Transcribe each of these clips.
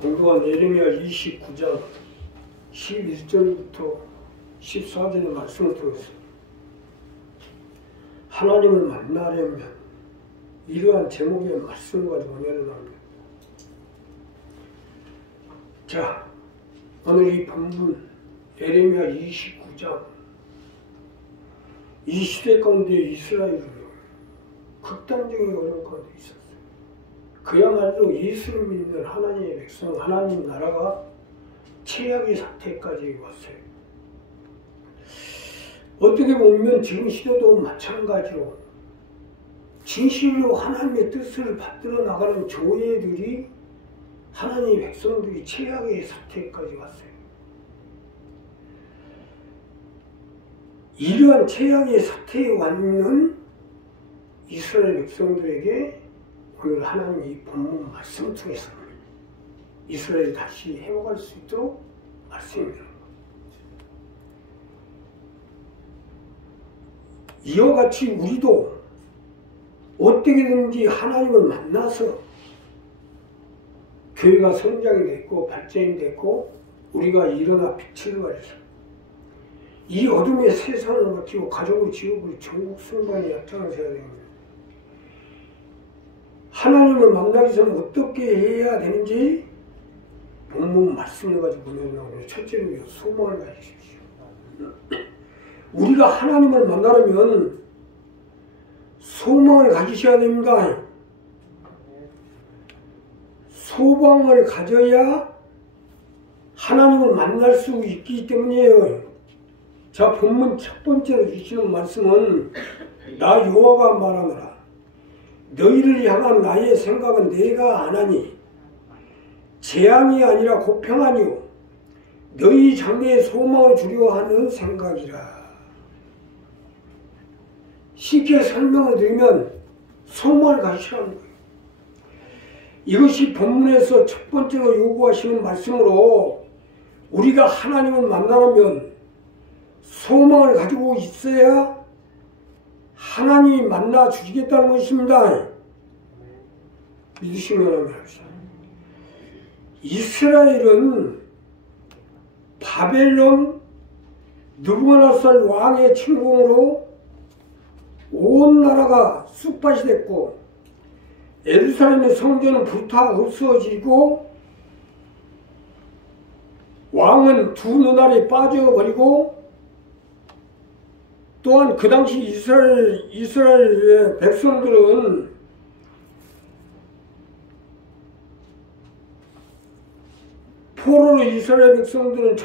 공동한 예레미야 29장 11절부터 14절의 말씀을 통해서 하나님을 만나려면 이러한 제목의 말씀을 가지고 은혜를 나눕니다. 자, 오늘 이 본문 예레미야 29장, 이 시대 가운데 이스라엘은 극단적인 어려움 가운데 있었어요. 그야말로 예수를 믿는 하나님의 백성, 하나님 나라가 최악의 사태까지 왔어요. 어떻게 보면 지금 시대도 마찬가지로 진실로 하나님의 뜻을 받들어 나가는 교회들이, 하나님의 백성들이 최악의 사태까지 왔어요. 이러한 최악의 사태에 왔는 이스라엘 백성들에게 오늘 하나님의 이 본문 말씀 통해서 이스라엘이 다시 회복할 수 있도록 말씀입니다. 이와 같이 우리도 어떻게든지 하나님을 만나서 교회가 성장이 됐고 발전이 됐고 우리가 일어나 빛을 발해서 이 어둠의 세상을 버티고 가족을 지우고 전국 순간에 약장을 세워야 됩니다. 하나님을 만나기 전에 어떻게 해야 되는지 본문 말씀을 가지고 보내는 첫째로 소망을 가지십시오. 우리가 하나님을 만나려면 소망을 가지셔야 됩니다. 소망을 가져야 하나님을 만날 수 있기 때문이에요. 자, 본문 첫 번째로 주시는 말씀은 나 여호와가 말하노라. 너희를 향한 나의 생각은 내가 아나니 재앙이 아니라 고평하니요 너희 장래에 소망을 주려 하는 생각이라. 쉽게 설명을 드리면 소망을 가지시라는 거예요. 이것이 본문에서 첫 번째로 요구하시는 말씀으로 우리가 하나님을 만나려면 소망을 가지고 있어야 하나님이 만나 주시겠다는 것입니다. 믿으시면 합시다. 이스라엘은 바벨론 느부갓네살 왕의 침공으로 온 나라가 쑥밭이 됐고 예루살렘의 성전은 불타 없어지고 왕은 두 눈알이 빠져버리고 또한 그 당시 이스라엘의 백성들은 포로로 이스라엘 백성들은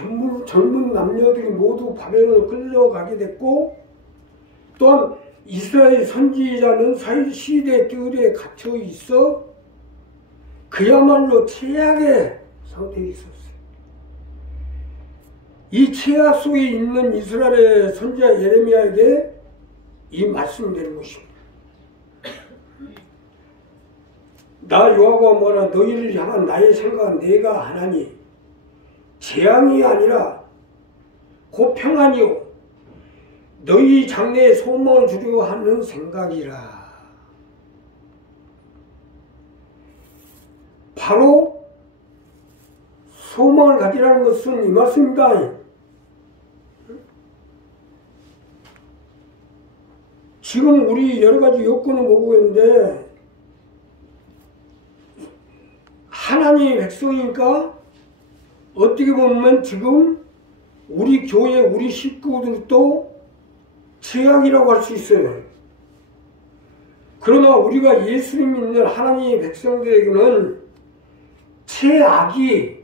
젊은 남녀들이 모두 바벨론으로 끌려가게 됐고 또한 이스라엘 선지자는 시대 뜰에 갇혀 있어 그야말로 최악의 상태에 있었어요. 이 최악 속에 있는 이스라엘의 선지자 예레미야에게 이 말씀이 되는 것입니다. 나 여호와가 뭐라 너희를 향한 나의 생각은 내가 하나니 재앙이 아니라 곧 평안이요 너희 장래에 소망을 주려 하는 생각이라. 바로 소망을 가지라는 것은 이 말씀입니다. 지금 우리 여러 가지 여건을 보고 있는데 하나님의 백성이니까 어떻게 보면 지금 우리 교회 우리 식구들도 최악이라고 할 수 있어요. 그러나 우리가 예수를 믿는 하나님의 백성들에게는 최악이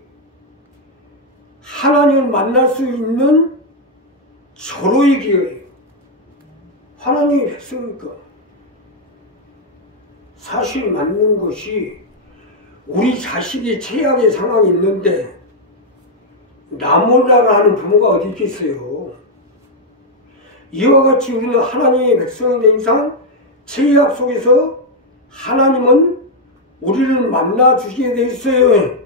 하나님을 만날 수 있는 절호의 기회예요. 하나님의 백성이니까 사실 맞는 것이 우리 자식이 최악의 상황이 있는데 나 몰라라 하는 부모가 어디 있겠어요. 이와 같이 우리는 하나님의 백성이 된 이상 최악 속에서 하나님은 우리를 만나 주시게 돼 있어요.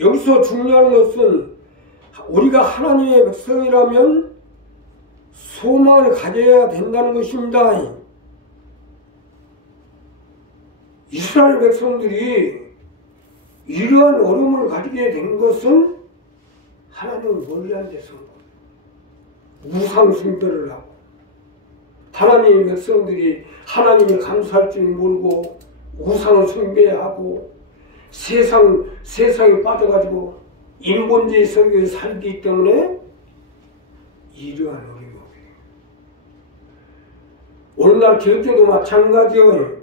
여기서 중요한 것은 우리가 하나님의 백성이라면 소망을 가져야 된다는 것입니다. 이스라엘 백성들이 이러한 어려움을 가지게 된 것은 하나님을 멀리한 데서 우상 숭배를 하고, 하나님의 백성들이 하나님을 감사할 줄 모르고 우상을 숭배하고 세상에 빠져가지고 인본주의 속에 살기 때문에 이러한 어려움이 오게. 오늘날 기독교도 마찬가지예요.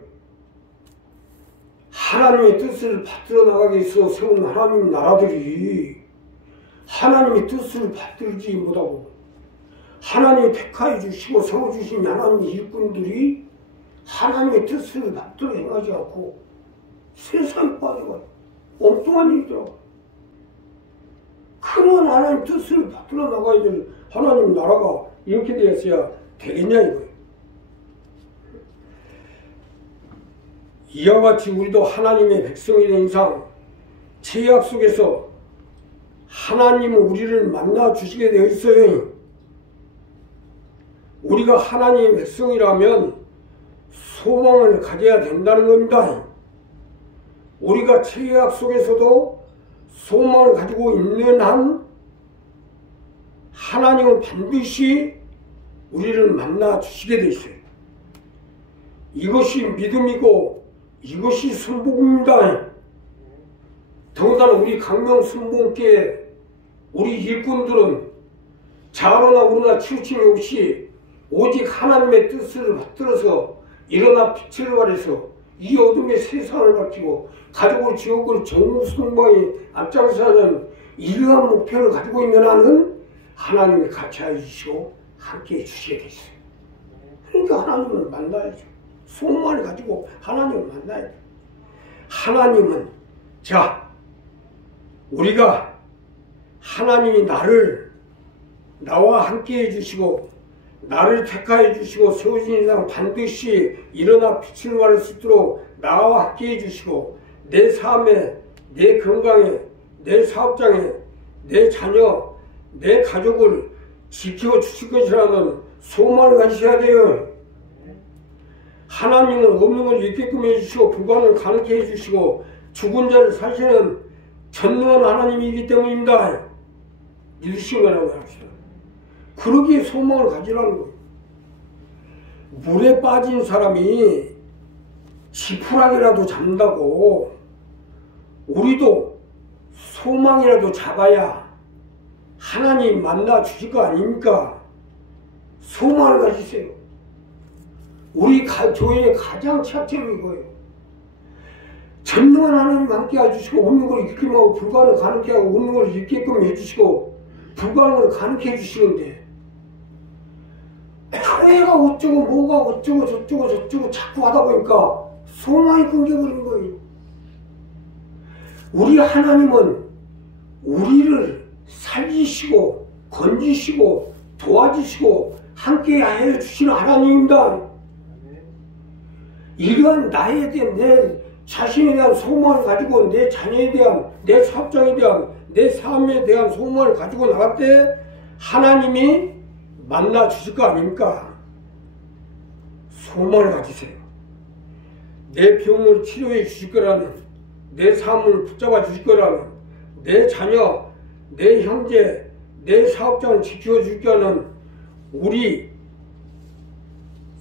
하나님의 뜻을 받들어 나가기 위해서 세운 하나님 나라들이 하나님의 뜻을 받들지 못하고, 하나님이 택하여 주시고 세워주신 하나님의 일꾼들이 하나님의 뜻을 받들어 행하지 않고 세상에 빠져가지고 엉뚱한 일이더라고요. 그런 하나님 뜻을 받들어 나가야 될 하나님 나라가 이렇게 되었어야 되겠냐 이거예요. 이와 같이 우리도 하나님의 백성이 된 이상 죄악 속에서 하나님은 우리를 만나 주시게 되어 있어요. 우리가 하나님의 백성이라면 소망을 가져야 된다는 겁니다. 우리가 죄악 속에서도 소망을 가지고 있는 한 하나님은 반드시 우리를 만나 주시게 되어 있어요. 이것이 믿음이고 이것이 순복음입니다. 더군다나 우리 강명순복음교회 우리 일꾼들은 자로나 우로나 치우침이 없이 오직 하나님의 뜻을 받들어서 일어나 빛을 발해서 이 어둠의 세상을 밝히고 가족을 지옥을 정승방에 앞장서는 이러한 목표를 가지고 있는 한은 하나님이 같이 해주시고 함께 해주시게 됐어요. 그러니까 하나님을 만나야죠. 소망을 가지고 하나님을 만나야 돼. 하나님은 우리가 하나님이 나와 함께 해주시고 나를 택하여 주시고 세워진 이상 반드시 일어나 빛을 발할 수 있도록 나와 함께 해주시고 내 삶에, 내 건강에, 내 사업장에, 내 자녀, 내 가족을 지켜주실 것이라는 소망을 가지셔야 돼요. 하나님은 없는 걸 있게끔 해주시고 불가능을 가능케 해주시고 죽은 자를 사시는 전능한 하나님이기 때문입니다. 믿으시면 합시다. 그러기에 소망을 가지라는 거예요. 물에 빠진 사람이 지푸라기라도 잡는다고 우리도 소망이라도 잡아야 하나님 만나 주실 거 아닙니까? 소망을 가지세요. 우리 교회의 가장 차점이 이거예요. 전능한 하나님 함께 해주시고 없는 걸 있게끔 하고 불가능을 가능케 하고 없는 걸 있게끔 해주시고 불가능을 가능케 해주시는데 교회가 어쩌고 뭐가 어쩌고 저쩌고 자꾸 하다 보니까 소망이 끊겨버린 거예요. 우리 하나님은 우리를 살리시고 건지시고 도와주시고 함께 하여 주시는 하나님입니다. 이건 나에 대한 내 자신에 대한 소망을 가지고 내 자녀에 대한 내 사업장에 대한 내 삶에 대한 소망을 가지고 나갈 때 하나님이 만나 주실 거 아닙니까? 소망을 가지세요. 내 병을 치료해 주실 거라는, 내 삶을 붙잡아 주실 거라는, 내 자녀, 내 형제, 내 사업장을 지켜 주실 거라는 우리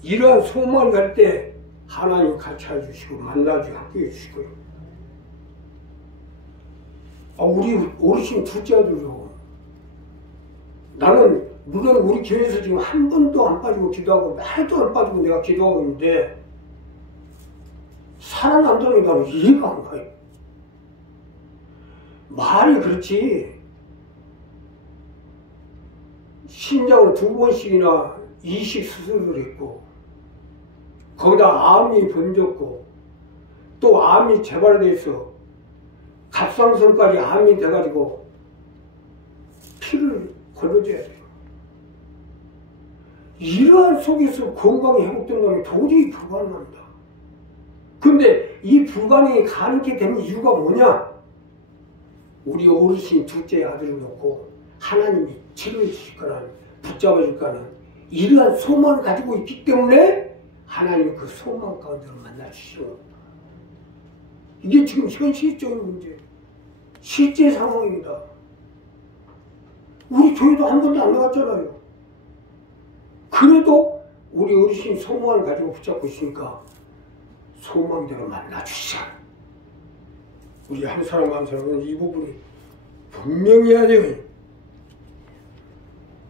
이러한 소망을 갈 때 하나님 같이 해주시고 만나주고 함께 해주시고 우리 어르신 둘째 아들요. 나는 물론 우리 교회에서 지금 한 번도 안 빠지고 기도하고 말도 안 빠지고 내가 기도하고 있는데 살아난다는 게 나는 이해가 안 가요. 말이 그렇지 심장을 2번씩이나 이식 수술을 했고 거기다 암이 번졌고 또 암이 재발돼서 갑상선까지 암이 돼가지고 피를 걸러줘야 돼요. 이러한 속에서 건강이 회복된다면 도저히 불가능합니다. 근데 이 불가능이 가능하게 된 이유가 뭐냐? 우리 어르신 둘째 아들을 놓고 하나님이 치료해 주실 거라는, 붙잡아 줄 거라는 이러한 소망을 가지고 있기 때문에 하나님이 그 소망 가운데로 만나 주시는 겁니다. 이게 지금 현실적인 문제, 실제 상황입니다. 우리 교회도 한 번도 안 나갔잖아요. 그래도 우리 어르신이 소망을 가지고 붙잡고 있으니까 소망대로 만나주시자. 우리 한 사람 한 사람은 이 부분이 분명히 해야 돼요.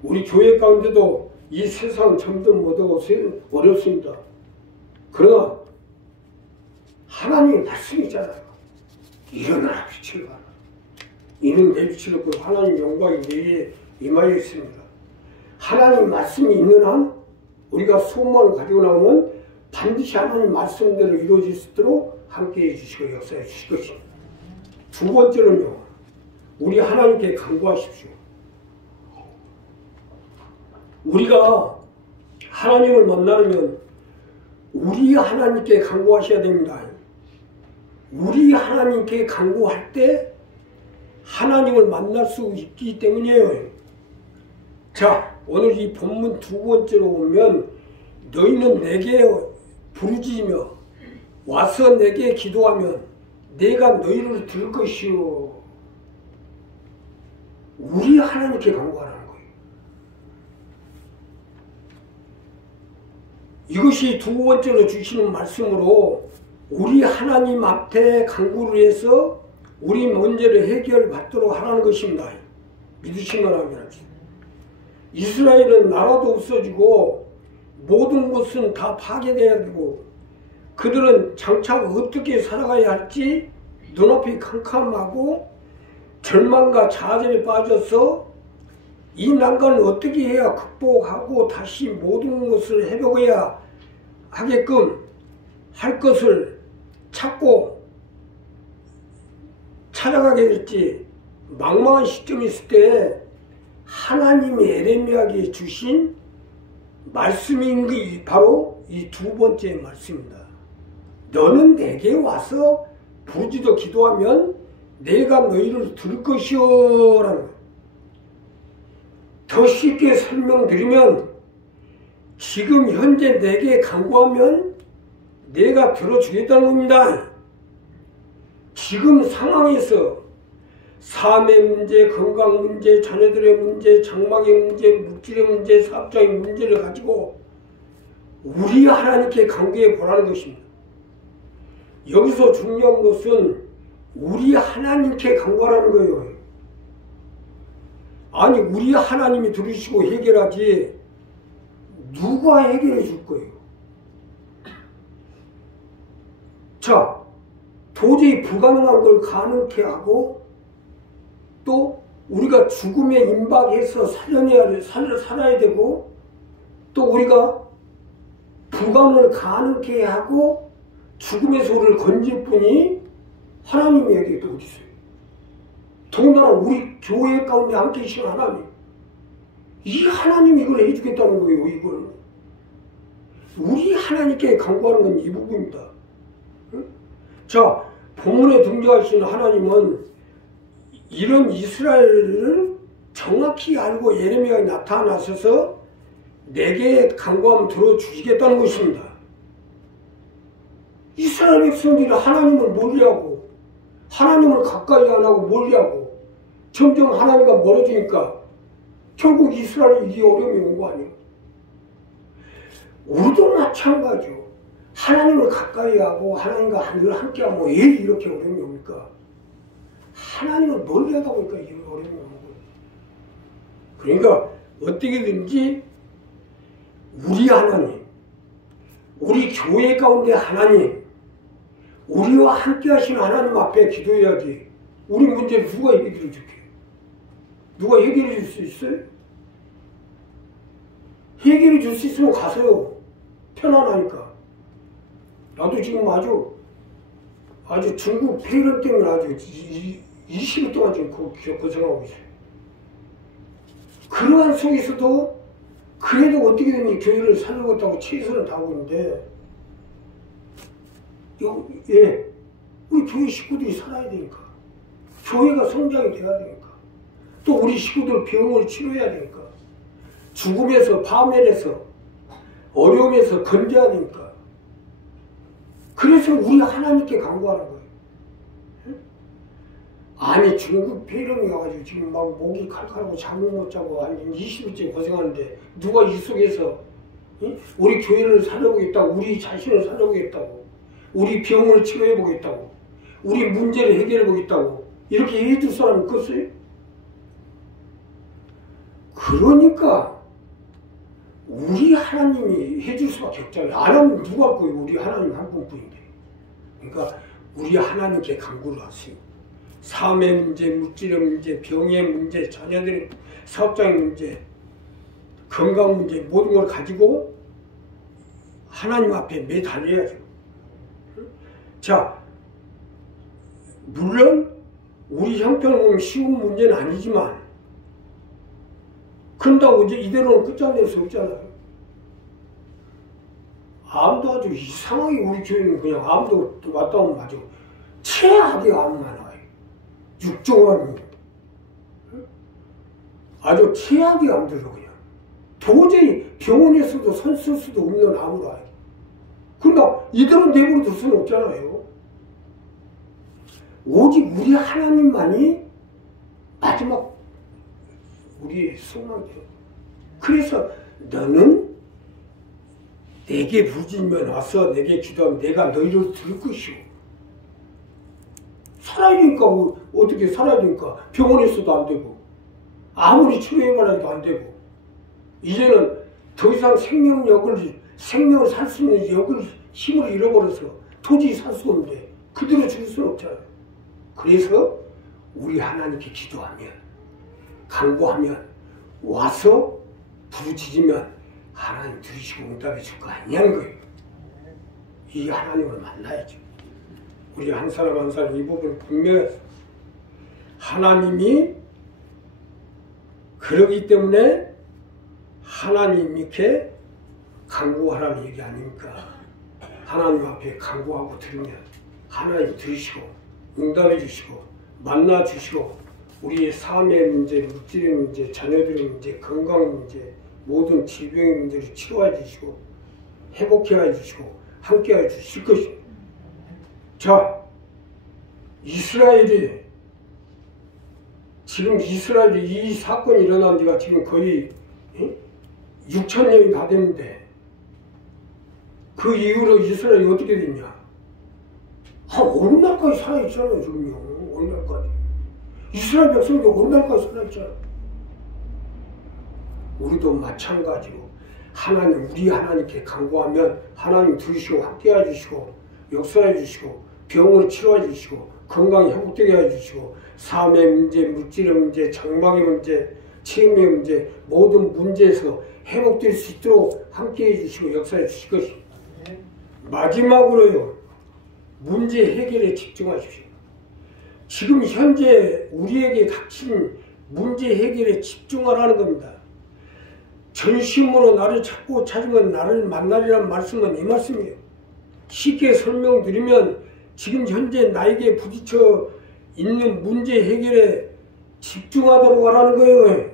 우리 교회 가운데도 이 세상 점점 뭐도 어렵습니다. 그러나 하나님의 말씀이 있잖아요. 일어나라 빛을 봐라. 이는 내 빛을 얻고 하나님 영광이 내게 임하여 있습니다. 하나님 말씀이 있는 한 우리가 소망을 가지고 나오면 반드시 하나님 말씀대로 이루어질 수 있도록 함께해 주시고 역사해 주실 것입니다. 두 번째로는요, 우리 하나님께 간구하십시오. 우리가 하나님을 만나려면 우리 하나님께 간구하셔야 됩니다. 우리 하나님께 간구할 때 하나님을 만날 수 있기 때문이에요. 자, 오늘 이 본문 두 번째로 보면 너희는 내게 부르짖으며 와서 내게 기도하면 내가 너희를 들을 것이요. 우리 하나님께 간구하라는 거예요. 이것이 두 번째로 주시는 말씀으로 우리 하나님 앞에 간구를 해서 우리 문제를 해결받도록 하라는 것입니다. 믿으시면 합니다. 이스라엘은 나라도 없어지고 모든 것은 다 파괴되어야 되고 그들은 장차 어떻게 살아가야 할지 눈앞이 캄캄하고 절망과 좌절에 빠져서 이 난관을 어떻게 해야 극복하고 다시 모든 것을 회복해야 하게끔 할 것을 찾고 찾아가게 될지 막막한 시점이 있을 때 하나님이 에레미야에게 주신 말씀인 게 바로 이 두 번째 말씀입니다. 너는 내게 와서 부르짖어 기도하면 내가 너희를 들을 것이오 라는 거예요. 더 쉽게 설명드리면 지금 현재 내게 간구하면 내가 들어주겠다는 겁니다. 지금 상황에서 삶의 문제, 건강 문제, 자녀들의 문제, 장막의 문제, 물질의 문제, 사업장의 문제를 가지고 우리 하나님께 간구해 보라는 것입니다. 여기서 중요한 것은 우리 하나님께 간구하라는 거예요. 아니 우리 하나님이 들으시고 해결하지 누가 해결해 줄 거예요? 자, 도저히 불가능한 걸 가능케 하고 또 우리가 죽음에 임박해서 살아야 되고 또 우리가 불가능을 가능케 하고 죽음에서 우리를 건질 분이 하나님에게 또 어디 있어요? 더군다나 우리 교회 가운데 함께 계신 하나님, 이 하나님이 이걸 해주겠다는 거예요. 이걸 우리 하나님께 간구하는 건 이 부분입니다. 응? 자, 본문에 등장하시는 하나님은 이런 이스라엘을 정확히 알고 예레미야에 나타나셔서 내게 간구하면 들어주시겠다는 것입니다. 이스라엘 백성들이 하나님을 멀리하고 하나님을 가까이 안 하고 멀리하고 점점 하나님과 멀어지니까 결국 이스라엘이 이 어려움이 온 거 아니에요. 우리도 마찬가지요. 하나님을 가까이 하고 하나님과 늘 함께하면 왜 이렇게 어려움이 옵니까? 하나님을 멀리하다 보니까 이런 어려움이 오는 거예요. 그러니까 어떻게든지 우리 하나님, 우리 교회 가운데 하나님, 우리와 함께 하시는 하나님 앞에 기도해야지. 우리 문제를 누가 해결해 줄게? 누가 해결해 줄 수 있어요? 해결해 줄 수 있으면 가세요. 편안하니까. 나도 지금 아주 중국 폐렴 때문에 아주 20일 동안 지금 고생하고 있어요. 그러한 속에서도 그래도 어떻게든 교회를 살려겠다고 최선을 다하고 있는데 우리 교회 식구들이 살아야 되니까 교회가 성장이 돼야 되니까 또 우리 식구들 병을 치료해야 되니까 죽음에서 파멸에서 어려움에서 건져야 되니까 그래서 우리 하나님께 간구하는 거예요. 아니 중국 폐렴이 와가지고 지금 막 목이 칼칼하고 잠을 못 자고 한 20일째 고생하는데 누가 이 속에서 우리 교회를 살려보겠다고, 우리 자신을 살려보겠다고, 우리 병을 치료해보겠다고, 우리 문제를 해결해보겠다고 이렇게 해줄 사람이 있겠어요? 그러니까 우리 하나님이 해줄 수밖에 없잖아요. 안 하면 누가 할 거예요? 우리 하나님 한 분뿐인데. 그러니까 우리 하나님께 간구를 하세요. 삶의 문제, 물질의 문제, 병의 문제, 자녀들의 사업장의 문제, 건강 문제 모든 걸 가지고 하나님 앞에 매달려야죠. 자, 물론 우리 형편을 보면 쉬운 문제는 아니지만 그런다고 이제 이대로는 끝장낼 수 없잖아요. 암도 아주 이상하게 우리 교회는 그냥 암도 왔다 오면 아주 최악의 암만 와요. 육종암이 아주 최악의 암들로 그냥 도저히 병원에서도 손 쓸 수도 없는 암으로 와요. 그러나 이대로 내버려 둘 수는 없잖아요. 오직 우리 하나님만이 마지막 우리의 소망이 돼요. 그래서 너는 내게 부르짖으면 와서 내게 기도하면 내가 너희를 들을 것이오. 살아야 되니까 어떻게 살아야 되니까 병원에서도 안 되고 아무리 치료해봐라도 안 되고 이제는 더 이상 생명을 살 수 있는 역을 힘을 잃어버려서 도저히 살 수 없는데 그대로 죽을 수는 없잖아요. 그래서 우리 하나님께 기도하면 간구하면 와서 부르짖으면 하나님 들으시고 응답해 줄 거 아니냐는 거예요. 이 하나님을 만나야죠. 우리 한 사람 한 사람 이 부분 분명해서 하나님이 그러기 때문에 하나님께 간구하라는 얘기 아닙니까? 하나님 앞에 간구하고 들으면 하나님 들으시고 응답해 주시고 만나 주시고 우리의 삶의 문제, 물질의 문제, 자녀들의 문제, 건강 문제, 모든 질병의 문제를 치료해 주시고 회복해 주시고 함께 해 주실 것입니다. 자, 이스라엘이 지금 이 사건이 일어난 지가 지금 거의 6,000년이 다 됐는데 그 이후로 이스라엘이 어떻게 됐냐? 오늘날까지 살아있잖아요. 지금요. 오늘날까지. 이스라엘 백성도 오늘날까지 살아있잖아요. 우리도 마찬가지로 하나님, 우리 하나님께 간구하면 하나님 들으시고 함께 해주시고 역사해 주시고 병을 치료해 주시고 건강이 회복되게 해주시고 삶의 문제, 물질의 문제, 장막의 문제, 체험의 문제 모든 문제에서 회복될 수 있도록 함께 해주시고 역사해 주실 것입니다. 마지막으로요. 문제 해결에 집중하십시오. 지금 현재 우리에게 닥친 문제 해결에 집중하라는 겁니다. 전심으로 나를 찾고 찾으면 나를 만나리라는 말씀은 이 말씀이에요. 쉽게 설명드리면 지금 현재 나에게 부딪혀 있는 문제 해결에 집중하도록 하라는 거예요.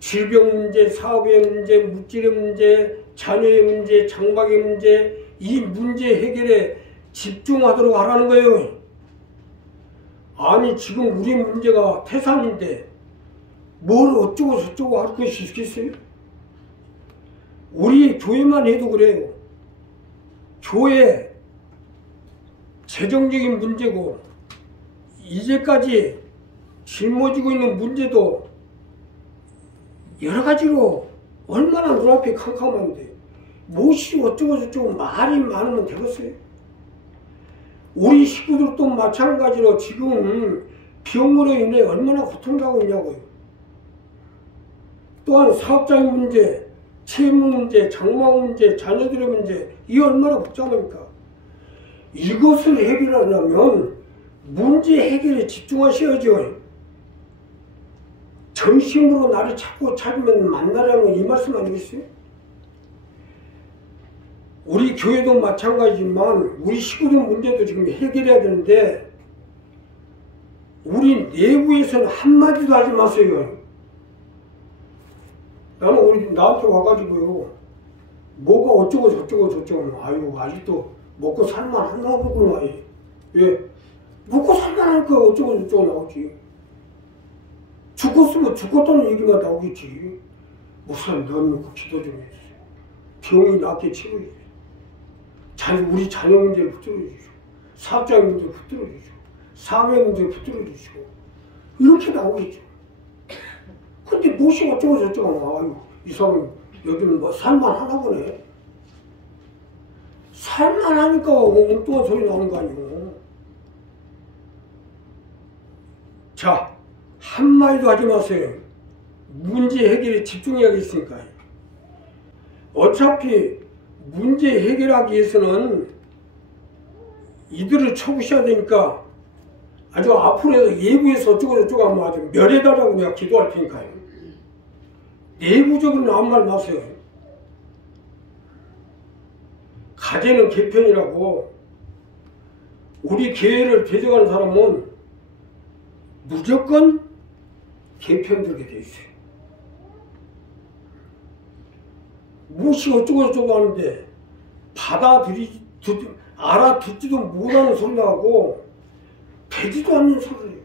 질병 문제, 사업의 문제, 물질의 문제, 자녀의 문제, 장막의 문제, 이 문제 해결에 집중하도록 하라는 거예요. 아니 지금 우리 문제가 태산인데 뭘 어쩌고 저쩌고 할 것이 있겠어요? 우리 교회만 해도 그래요. 교회 재정적인 문제고 이제까지 짊어지고 있는 문제도 여러 가지로 얼마나 눈앞에 캄캄한데 무엇이 어쩌고 저쩌고 말이 많으면 되겠어요? 우리 식구들도 마찬가지로 지금 병으로 인해 얼마나 고통당하고 있냐고요. 또한 사업장의 문제, 채무 문제, 장막 문제, 자녀들의 문제 이 얼마나 복잡합니까? 이것을 해결하려면 문제 해결에 집중하셔야죠. 전심으로 나를 찾고 찾으면 만나라는 이 말씀 아니겠어요? 우리 교회도 마찬가지지만 우리 식구들 문제도 지금 해결해야 되는데 우리 내부에서는 한마디도 하지 마세요. 나는 나한테 와가지고요. 뭐가 어쩌고 저쩌고 아유 아직도 먹고 살만 한가 보구나. 왜? 먹고 살만하니까 어쩌고 저쩌고 나오지. 죽었으면 죽었다는 얘기가 나오겠지. 목사님 넌 놓고 기도 좀 해주세요. 병이 낫게 치료해. 우리 자녀 문제를 붙들어 주시고, 사업장 문제를 붙들어 주시고, 사회 문제를 붙들어 주시고, 이렇게 나오겠죠. 근데 무엇이 어쩌고 저쩌고 나와요. 이 사람은 요즘 뭐 살만하나 보네. 살만하니까 엉뚱한 소리 나오는 거 아니에요. 자, 한마디도 하지 마세요. 문제 해결에 집중해야겠으니까. 어차피 문제 해결하기 위해서는 이들을 쳐부셔야 되니까 아주 앞으로 예부에서 어쩌고 저쩌고 하면 아주 멸해달라고 내가 기도할 테니까요. 내부적으로는 아무 말 마세요. 가재는 개편이라고. 우리 교회를 대적하는 사람은 무조건 개편 들게 돼 있어요. 무엇이 어쩌고 저쩌고 하는데 알아듣지도 못하는 소리 나고 되지도 않는 소리예요.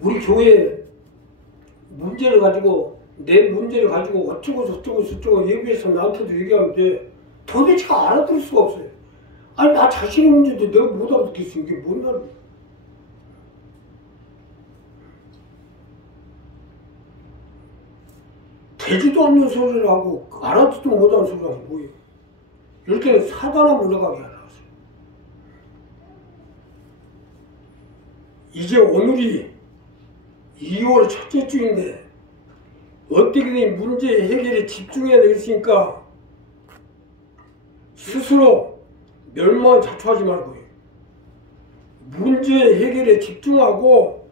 우리 교회 문제를 가지고 내 문제를 가지고 어쩌고 저쩌고 예비해서 나한테도 얘기하는데 도대체 알아들을 수가 없어요. 아니 나 자신의 문제인데 내가 못 알아듣겠어. 이게 뭔 말이야. 되지도 않는 소리를 하고 알아듣지도 못하는 소리를 하면 뭐예요. 이럴 때는 사단아 물러가게 하라고. 이제 오늘이 2월 첫째 주인데 어떻게든 문제 해결에 집중해야 되겠으니까 스스로 멸망자초하지 말고요. 문제 해결에 집중하고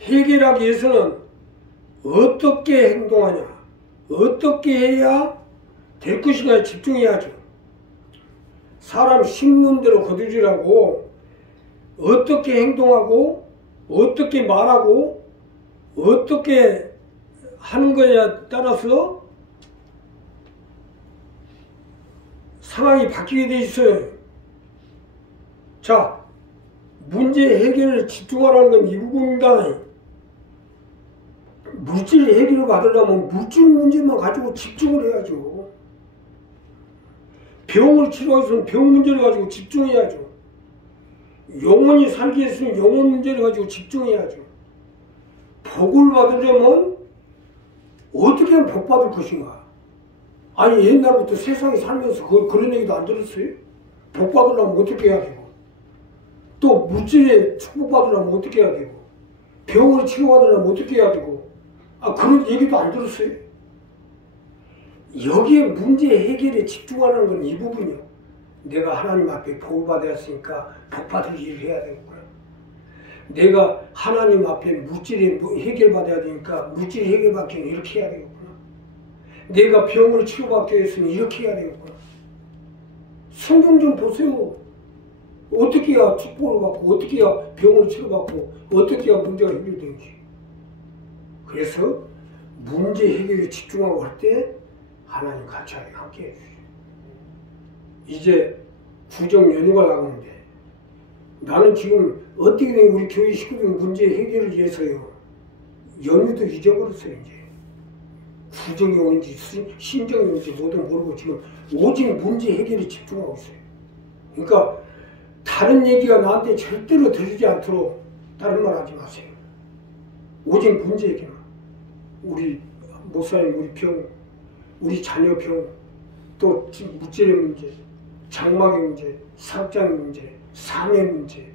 해결하기 위해서는 어떻게 행동하냐, 어떻게 해야 될 것인가에 집중해야죠. 사람 심는 대로 거두지라고 어떻게 행동하고 어떻게 말하고 어떻게 하는 거에 따라서 상황이 바뀌게 돼 있어요. 자, 문제 해결을 집중하라는 건 이 부분입니다. 물질 해결을 받으려면 물질 문제만 가지고 집중을 해야죠. 병을 치료하기 위해서는 병 문제를 가지고 집중해야죠. 영혼이 살기 위해서는 영혼 문제를 가지고 집중해야죠. 복을 받으려면 어떻게 하면 복 받을 것인가? 아니 옛날부터 세상에 살면서 그런 얘기도 안 들었어요? 복 받으려면 어떻게 해야 되고, 또 물질에 축복받으려면 어떻게 해야 되고, 병을 치료받으려면 어떻게 해야 되고, 그런 얘기도 안 들었어요? 여기에 문제 해결에 집중하는 건 이 부분이요. 내가 하나님 앞에 복을 받았으니까 복 받을 일을 해야 되겠구나. 내가 하나님 앞에 물질에 해결받아야 되니까 물질 해결받기 위해서 이렇게 해야 되겠구나. 내가 병을 치료받기 위해서는 이렇게 해야 되겠구나. 성경 좀 보세요. 어떻게 해야 축복을 받고, 어떻게 해야 병을 치료받고, 어떻게 해야 문제가 해결되는지. 그래서 문제 해결에 집중하고 할 때 하나님 같이 함께 해주세요. 이제 구정 연휴가 나오는데 나는 지금 어떻게든 우리 교회 식구들 문제 해결을 위해서요. 연휴도 잊어버렸어요. 이제 구정이 오는지 신정이 오는지 뭐도 모르고 지금 오직 문제 해결에 집중하고 있어요. 그러니까 다른 얘기가 나한테 절대로 들리지 않도록 다른 말 하지 마세요. 오직 문제 해결만. 우리 목사님, 우리 병, 우리 자녀 병, 또 물질의 문제, 장막의 문제, 사업장의 문제, 삶의 문제,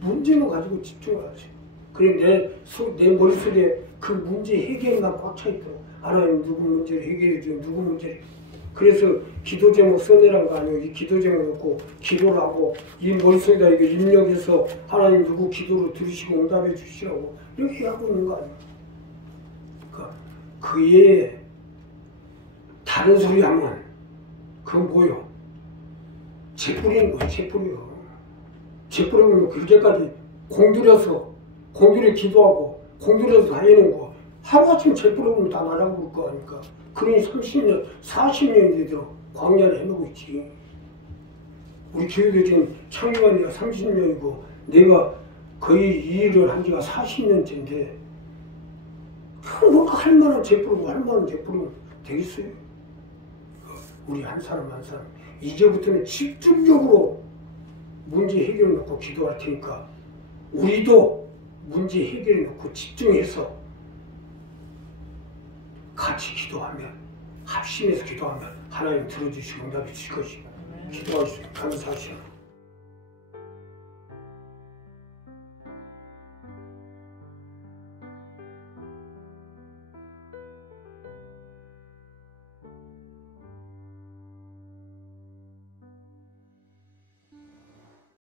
문제만 가지고 집중을 하세요. 그래 내 머릿속에 그 문제 해결만 꽉 차 있도록 하나님 누구 문제를 해결해 주고 누구 문제를. 그래서 기도 제목 써내란 거 아니에요. 이 기도 제목 놓고 기도를 하고 이 머릿속에다 이거 입력해서 하나님 누구 기도를 들으시고 응답해 주시라고 이렇게 하고 있는 거 아니에요. 그러니까 그의 다른 소리 하면 그건 뭐요? 재 뿌리는 거예요. 재 뿌려. 재 뿌리면 그렇게까지 공들여 기도하고 공들여서 다니는 거 하루아침 재 뿌려보면 다 날아볼 거 아닙니까? 그러니 30년, 40년이 되도록 광야를 헤매고 있지. 우리 교회도 지금 창립한 지가 30년이고 내가 거의 이 일을 한 지가 40년째인데 뭔가 할 만한 제풀고 할 만한 제풀은 되겠어요? 우리 한 사람 한 사람 이제부터는 집중적으로 문제 해결을 놓고 기도할 테니까 우리도 문제 해결을 놓고 집중해서 같이 기도하면 합심해서 기도하면 하나님 들어주시고 응답해 주실 것입니다. 기도하시고 감사하시오.